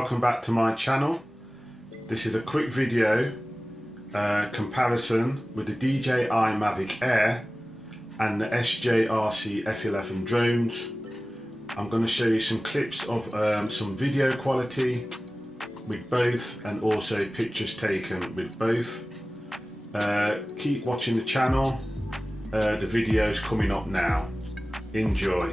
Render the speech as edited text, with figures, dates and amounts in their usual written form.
welcome back to my channel. This is a quick video comparison with the DJI Mavic Air and the SJRC F11 drones. I'm going to show you some clips of some video quality with both and also pictures taken with both. Keep watching the channel, the video's coming up now. Enjoy.